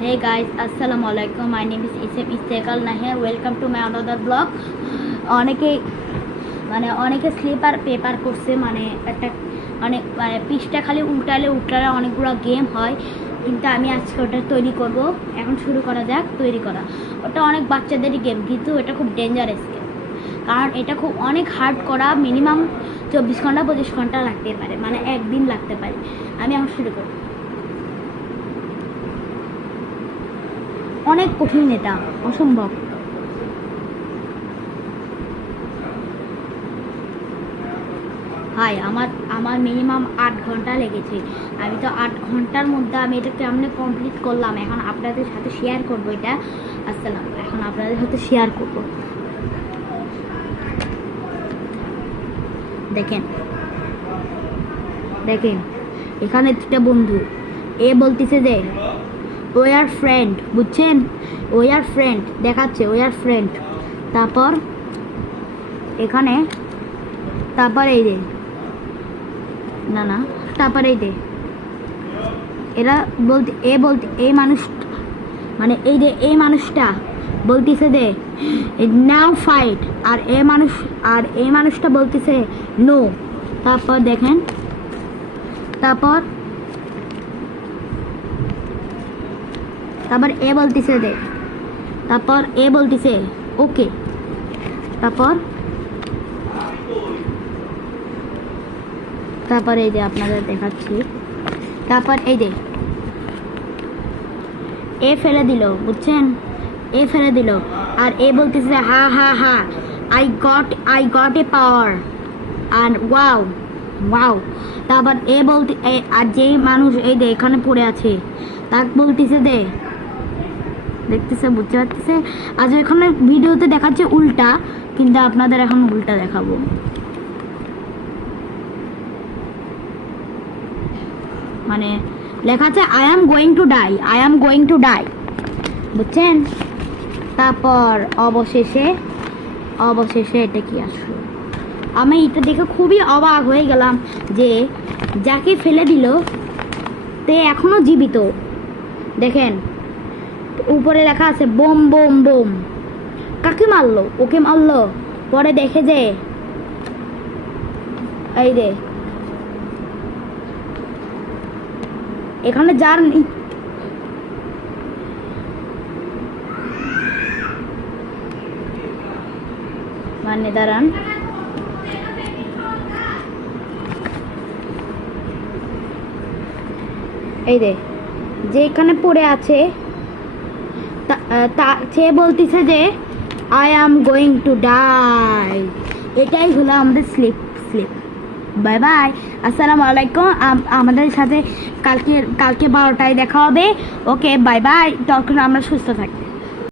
Hey guys, assalamu alaikum. My name is Isem Isteqal Nahir. Welcome to my another blog. অনেকে sleeper paper করছে, একটা অনেক পৃষ্ঠা খালি উল্টালে অনেকগুলো গেম হয়, কিন্তু আমি আজকে ওটা তৈরি করব। এখন শুরু করা যাক তৈরি করা। ওটা অনেক বাচ্চাদেরই গেম, কিন্তু এটা খুব ডেঞ্জারাস গেম, কারণ এটা খুব অনেক হার্ড করা। মিনিমাম 24 ঘন্টা 25 ঘন্টা লাগতে পারে, একদিন লাগতে পারে। আমি এখন শুরু করব। অনেক কঠিন, এটা অসম্ভব। হাই, আমার মিনিমাম 8 ঘন্টা লেগেছে। আমি তো 8 ঘন্টার মধ্যে আমি এটা কেমনে কমপ্লিট করলাম, এখন আপনাদের সাথে শেয়ার করব। এটা এখন আপনাদের সাথে শেয়ার করব। দেখেন এখানে দুটা বন্ধু, এ বলতেছে যে ওই আর ফ্রেন্ড, বুঝছেন? ওই আর ফ্রেন্ড দেখাচ্ছে, ওই আর ফ্রেন্ড। তারপর এখানে এই যে তারপর এই যে এরা এই মানুষ, এই মানুষটা বলতেছে যে নাও ফাইট, আর এই মানুষটা বলতেছে নো। তারপর দেখেন, তারপর এ বলতেছে ওকে। তারপর এই যে আপনাদের দেখাচ্ছি। তারপর এই যে এ ফেলে দিল, বুঝছেন? এ ফেলে দিল, আর এ বলতেছে হা হা হা, আই গট এ পাওয়ার, আর ওয়াও। তারপর আর যেই মানুষ এই যে এখানে পড়ে আছে, তাকে বলতেছে দেখতেছে, বুঝতে পারতেছে? আজ এখানে ভিডিওতে দেখাচ্ছে উল্টা, কিন্তু আপনাদের এখন উল্টা দেখাবো। লেখা আছে I am going to die, বুঝছেন? তারপর অবশেষে এটা কি আসলো? আমি এটা দেখে খুবই অবাক হয়ে গেলাম যে যাকে ফেলে দিল তে এখনো জীবিত। দেখেন উপরে লেখা আছে বোম বোম বোম। কাকে মারলো? ওকে মারলো। পরে দেখে যে এই রে, এখানে যার দাঁড়ান, এই রে যে এখানে পড়ে আছে, সে বলতেছে যে I am going to die. এটাই হলো আমাদের স্লিপ। বাই বাই, আসসালামু আলাইকুম। আমাদের সাথে কালকে 12টায় দেখা হবে। ওকে, বাই বাই। তখন আমরা সুস্থ থাকবো।